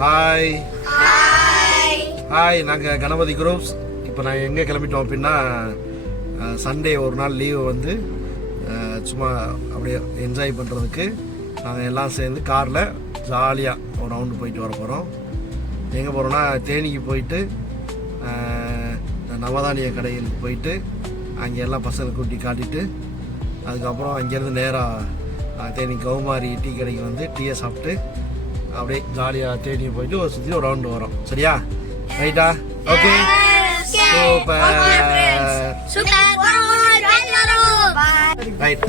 Hi hi நாங்கள் Ganapathi groups. இப்போ நான் எங்கே கிளம்பிட்டோம் அப்படின்னா சண்டே ஒரு நாள் லீவு வந்து சும்மா அப்படியே என்ஜாய் பண்ணுறதுக்கு நாங்கள் எல்லாம் சேர்ந்து காரில் ஜாலியாக ஒரு ரவுண்டு போயிட்டு வர போகிறோம் எங்கே போகிறோன்னா தேனிக்கு போயிட்டு நவதானிய கடையில் போயிட்டு அங்கே எல்லாம் பசங்களை கூட்டி காட்டிட்டு அதுக்கப்புறம் அங்கேருந்து நேராக தேனி கௌமாரி டீ கடைக்கு வந்து டீயை சாப்பிட்டு அப்படியே ஜாலியாக தேனி போயிட்டு ஒரு சுற்றி ஒரு ரவுண்டு வரோம். சரியா? ரைட்டா ஓகே ரைட்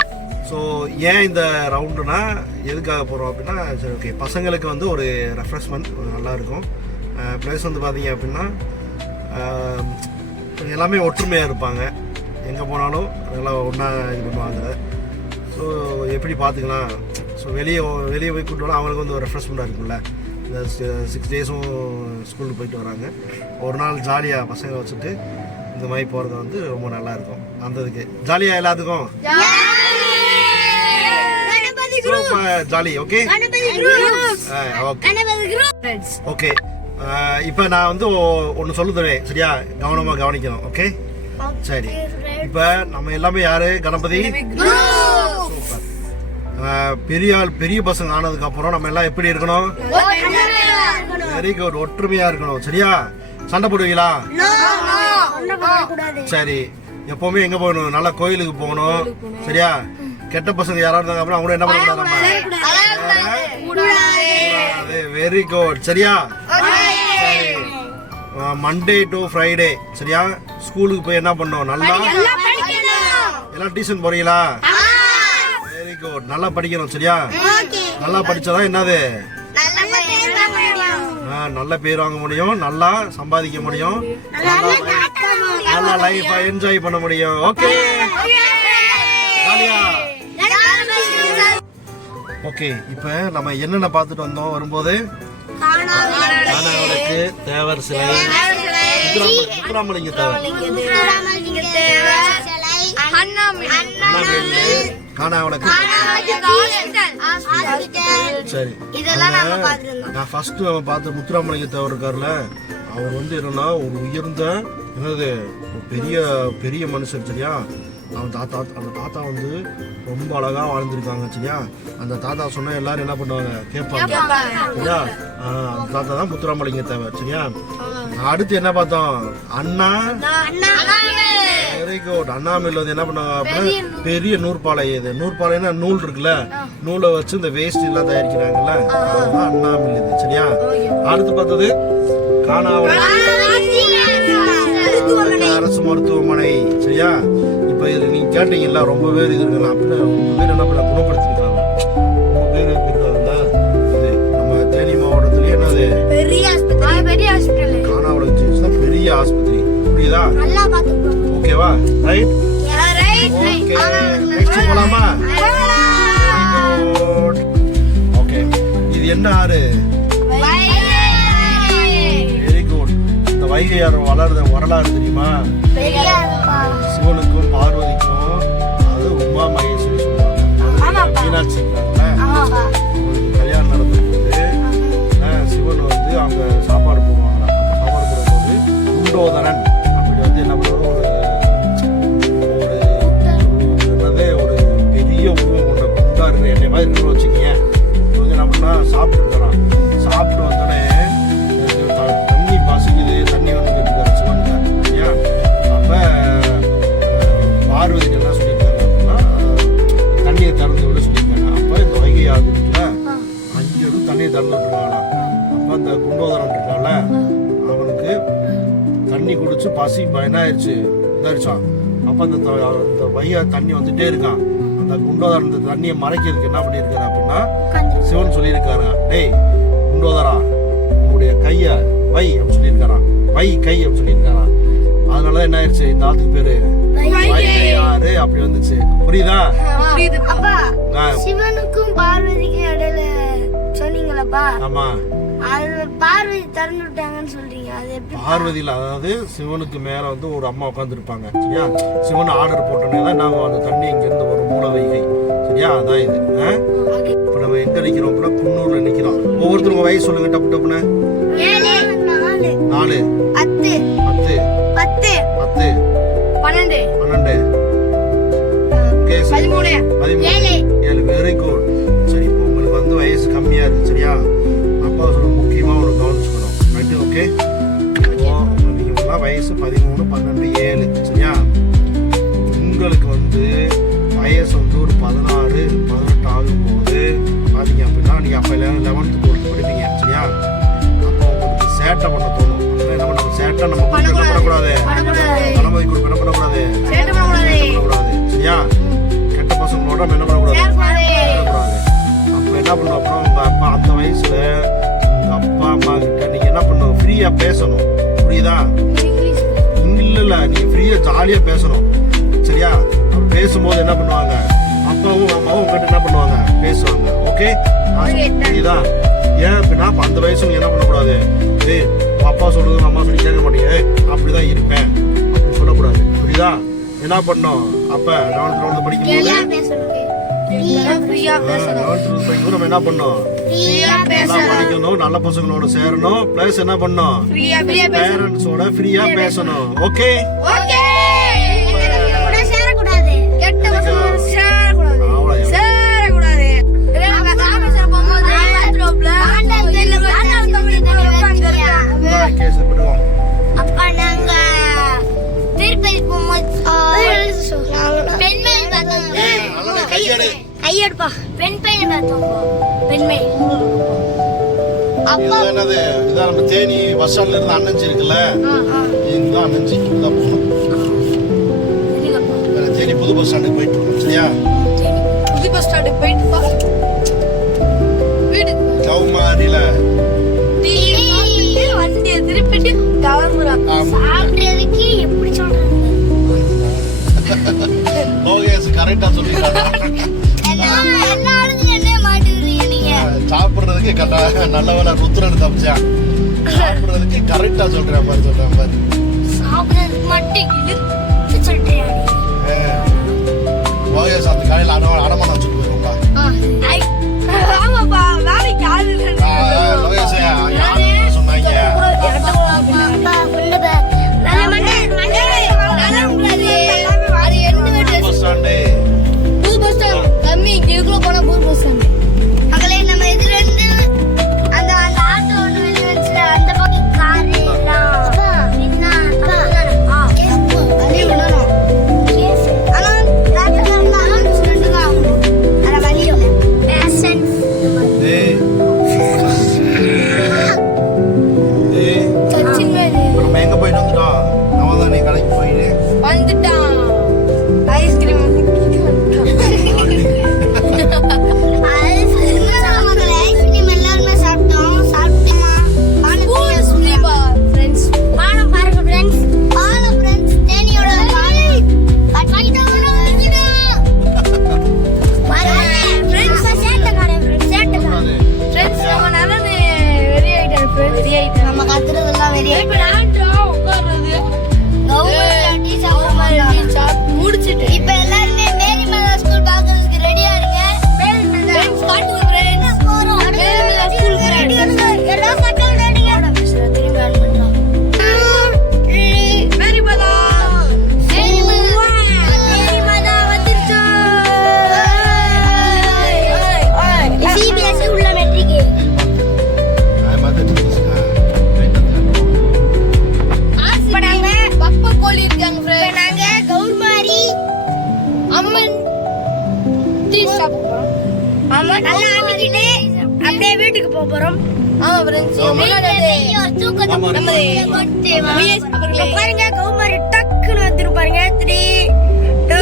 ஸோ ஏன் இந்த ரவுண்டுனா எதுக்காக போகிறோம் அப்படின்னா சரி ஓகே பசங்களுக்கு வந்து ஒரு ரெஃப்ரெஷ்மெண்ட் நல்லா இருக்கும் ப்ளஸ் வந்து பார்த்தீங்க அப்படின்னா எல்லாமே ஒற்றுமையாக இருப்பாங்க. எங்கே போனாலும் நல்லா ஒன்றா இது பண்ணுவாங்க. ஸோ எப்படி பார்த்துக்கலாம் ஸோ வெளியே வெளியே போய் கூட்டு வரலாம் அவங்களுக்கு வந்து ஒரு ரெஃப்ரெஷ்மெண்ட்டாக இருக்கும்ல. இந்த சிக்ஸ் டேஸும் ஸ்கூலுக்கு போயிட்டு வராங்க. ஒரு நாள் ஜாலியாக பசங்களை வச்சுட்டு இந்த மாதிரி போகிறது வந்து ரொம்ப நல்லா இருக்கும். அந்த இதுக்கு. ஜாலியாக எல்லாத்துக்கும்? ஜாலி ஓகே ஓகே ஓகே இப்போ நான் வந்து ஒன்று சொல்லு தருவேன் சரியா? கவனமாக கவனிக்கணும் ஓகே சரி. இப்போ நம்ம எல்லாமே யாரு? கணபதி? பெரிய ஆள் பெரிய பசங்க ஆனதுக்கு அப்புறம் நம்ம எல்லாம் எப்படி இருக்கணும்? வெரி குட் ஒற்றுமையா இருக்கணும். சரியா? சண்டை போடுவீங்களா? சரி. எப்பவுமே எங்க போகணும்? நல்ல கோயிலுக்கு போகணும். சரியா? கெட்ட பசங்க யாராவது இருந்தாங்க அப்புறம் அவங்க என்ன பண்ணக்கூடாது வெரி குட் சரியா? சரி. மண்டே டு ஃப்ரைடே சரியா? ஸ்கூலுக்கு போய் என்ன பண்ணோம் நல்லா எல்லாம் டியூஷன் போறீங்களா? குட் நல்லா படிக்கணும் சரியா? நல்லா படிச்சாதான் என்னது? நல்ல பேர் வாங்க முடியும். நல்லா சம்பாதிக்க முடியும் நல்லா லைஃபா என்ஜாய் பண்ண முடியும் ஓகே? ஓகே இப்போ நம்ம என்னென்ன பார்த்துட்டு வந்தோம் வரும்போது? கானாவளுக்கு தேவர் சிலை. முத்துராம- முத்துராமலிங்க தேவர். அண்ணாமலை. சரி. நாங்க அதுல பார்த்திருந்தோம். நான் ஃபர்ஸ்ட் அவன் பார்த்த முத்துராமலிங்க தேவர் இருக்கார்ல அவர் வந்து என்னன்னா ஒரு உயர்ந்த என்னது பெரிய பெரிய மனுஷன் சரியா? அவன் தாத்தா அந்த தாத்தா வந்து ரொம்ப அழகா வாழ்ந்திருக்காங்க சரியா? அந்த தாத்தா சொன்னா எல்லாரும் என்ன பண்ணுவாங்க? கேட்பாங்க. சரியா? அந்த தாத்தா தான் முத்துராமலிங்க தேவர் சரியா அடுத்து என்ன பார்த்தோம்? அண்ணா. குட் அண்ணாமலையில் வந்து என்ன பண்ணாங்க அப்படின்னா பெரிய நூற்பாலை இது நூற்பாலைன்னா நூல் இருக்குல்ல? நூலை வச்சு இந்த வேஸ்ட் எல்லாம் தயாரிக்கிறாங்கல்ல? அதுதான் அண்ணாமலை இது சரியா? அடுத்து பார்த்தது காணாவளை அரசு மருத்துவமனை சரியா? இப்ப இது நீங்க கேட்டீங்கல்ல ரொம்ப பேர் இது இருக்கலாம் அப்படின்னு ரொம்ப பேர் என்ன பண்ண குணப்படுத்திருக்காங்க ரொம்ப பேர் இருக்காங்கல்ல இது நம்ம தேனி மாவட்டத்திலேயே என்னது? பெரிய ஆஸ்பத்திரி. ஹாஸ்பிட்டல் தான் பெரிய ஆஸ்பத்திரி. புரியுதா? ஓகேவா ரைட் ஓகே நெக்ஸ்ட் போலாமா? ஓகே இது என்ன ஆறு? வெரி குட் இந்த வைகை ஆறு வளர்ற வரலாறு தெரியுமா? சிவனுக்கும் பார்வதிக்கும் அது உமா மகேஸ்வரி சொல்லுவாங்க. மீனாட்சி கல்யாணம் நடந்தபோது ஆஹ், சிவன் வந்து அவங்க சாப்பாடு போடுவாங்க சாப்பாடு போடும்போது குண்டோதரன். சாப்பிட்டு இருக்கிறான் சாப்பிட்டு வந்தோடனே தண்ணி பசிக்குது தண்ணி வந்து கேட்டுக்காரு சிவன் சரியா? அப்ப பார்வதி என்ன சொல்லியிருக்காங்க அப்படின்னா தண்ணியை திறந்து விட சொல்லியிருக்காங்க. அப்ப இந்த வைகை ஆகுதுல அஞ்சு தண்ணியை திறந்து விட்டுருவாங்களாம் அப்ப அந்த குண்டோதரன் இருக்கால அவனுக்கு தண்ணி குடிச்சு பசி ப- என்ன ஆயிடுச்சு இதாயிடுச்சான் அப்ப அந்த த- வைகை தண்ணி வந்துட்டே இருக்கான். அந்த குண்டோதரன் இந்த தண்ணியை மறைக்கிறதுக்கு என்ன பண்ணியிருக்காரு அப்படின்னா சிவன் சொல்லியிருக்காரு டேய் குண்டோதரா உன்னுடைய கைய வை அப்படின்னு சொல்லியிருக்காராம் வை கை அப்படின்னு சொல்லியிருக்காராம் அதனாலதான் என்ன ஆயிடுச்சு இந்த ஆத்துக்கு பேரு வைகையாறு அப்படி வந்துச்சு. புரியுதா? சிவனுக்கும் பார்வதிக்கும் இடையில சொன்னீங்களப்பா? ஆமா. அது திறந்து விட்டாங்கன்னு சொல்றீங்க. அது எப்படி பார்வதியில் அதாவது சிவனுக்கு மேல வந்து ஒரு அம்மா உட்காந்துருப்பாங்க சரியா? சிவன் ஆர்டர் போட்டோன்னே தான் நாங்க அந்த தண்ணி இங்க இருந்து ஒரு மூல வைகை சரியா? அதான் இது? இப்ப நம்ம எங்க நிக்கிறோம் அப்படின்னா குன்னூர்ல நிக்கிறோம். ஒவ்வொருத்தருங்க வயசு சொல்லுங்க டப்பு டப்புன்னு. நாலு. பத்து. பத்து. பத்து. பத்து. பன்னெண்டு. பன்னெண்டு. பதிமூணு. பதிமூணு. ஏழு. வெரி குட் சரி இப்போ உங்களுக்கு வந்து வயசு கம்மியா இருக்கு சரியா? அப்பா சொல்ல முக்கியமா ஒன்று கவனிச்சுக்கணும் ரைட்டு ஓகே வயசு பதிமூணு பன்னெண்டு ஏழு சரியா? உங்களுக்கு வந்து வயசு வந்து ஒரு பதினாறு பதினெட்டு ஆகும்போது பார்த்தீங்க அப்படின்னா நீங்கள் அப்போ லெவன்த்து டுவெல்த் படிப்பீங்க சரியா? அப்போ உங்களுக்கு சேட்டை பண்ண தோணும். என்ன பண்ணணும் சேட்டை நம்ம குரூப் என்ன பண்ணக்கூடாது. பணமதி குரூப் என்ன பண்ணக்கூடாது? பண்ணக்கூடாது. சரியா? கெட்ட பசங்களோட நம்ம என்ன பண்ணக்கூடாது? சேரக்கூடாது. சேரக்கூடாது அப்போ என்ன பண்ணணும் ஃப்ரீயா பேசணும். புரியுதா? இங்க இல்ல நீங்க ஃப்ரீயா ஜாலியா பேசணும். சரியா? பேசும்போது என்ன பண்ணுவாங்க? அப்பாவும் அம்மாவும் உங்ககிட்ட என்ன பண்ணுவாங்க? பேசுவாங்க. ஓகே புரியுதா? ஏன் அப்படின்னா அப்ப அந்த வயசு நீங்க என்ன பண்ணக்கூடாது? ஏய் அப்பா சொல்றது அம்மா சொல்லி கேட்க மாட்டீங்க. அப்படிதான் இருப்பேன். அப்படின்னு சொல்லக்கூடாது. புரியுதா? என்ன பண்ணோம் அப்ப லெவன்த் லெவன்த் படிக்கும்போது ஃப்ரீயா லெவன்த் டுவெல்த் படிக்கும்போது நம்ம என்ன பண்ணோம் நல்லா படிக்கணும் நல்ல பசங்களோட சேரணும். பிளஸ் என்ன ஃப்ரீயா பேரண்ட்ஸோட ஃப்ரீயா பேசணும். ஓகே கையெடுப்பா. பெண் பையனை அப்பா இது என்னது? இதான் நம்ம தேனி பஸ் ஸ்டாண்ட்ல இருந்து அண்ணஞ்சி இருக்குல்ல அண்ணஞ்சி இதுதான் போகணும் தேனி புது பஸ் ஸ்டாண்டுக்கு போயிட்டு இருக்கோம் சரியா? புது பஸ் ஸ்டாண்டுக்கு போயிட்டு வீடு. கவுமாரில வண்டியை திருப்பிட்டு கிளம்புறோம். சாப்பிடுறதுக்கு எப்படி சொல்றாங்க லோகேஷ் கரெக்டா சொல்லிட்டாங்க சாப்பிடுறதுக்கு கரெக்டா நல்ல வேலை ருத்ரன் தப்பிச்சான் சாப்பிடுறதுக்கு கரெக்டா சொல்றேன் பாரு சொல்றேன் பாரு சாப்பிடுறதுக்கு மட்டும் இழுத்து சொல்றீங்க ஏ, லோகேஷ் அந்த கடையில் அட அடமானம் வச்சுட்டு போயிருவோம்ப்பா. ஆமாப்பா வேலைக்கு ஆளு நம்ம கத்துறதெல்லாம் வெறி டீ சாப்பிட போறோம். ஆமா நல்லா ஆடிக்கிட்டு அப்படியே வீட்டுக்கு போக போறோம். ஆமா ஃப்ரெண்ட்ஸ் பாருங்க கௌமாரி டக்குன்னு வந்துரும் பாருங்க. Three two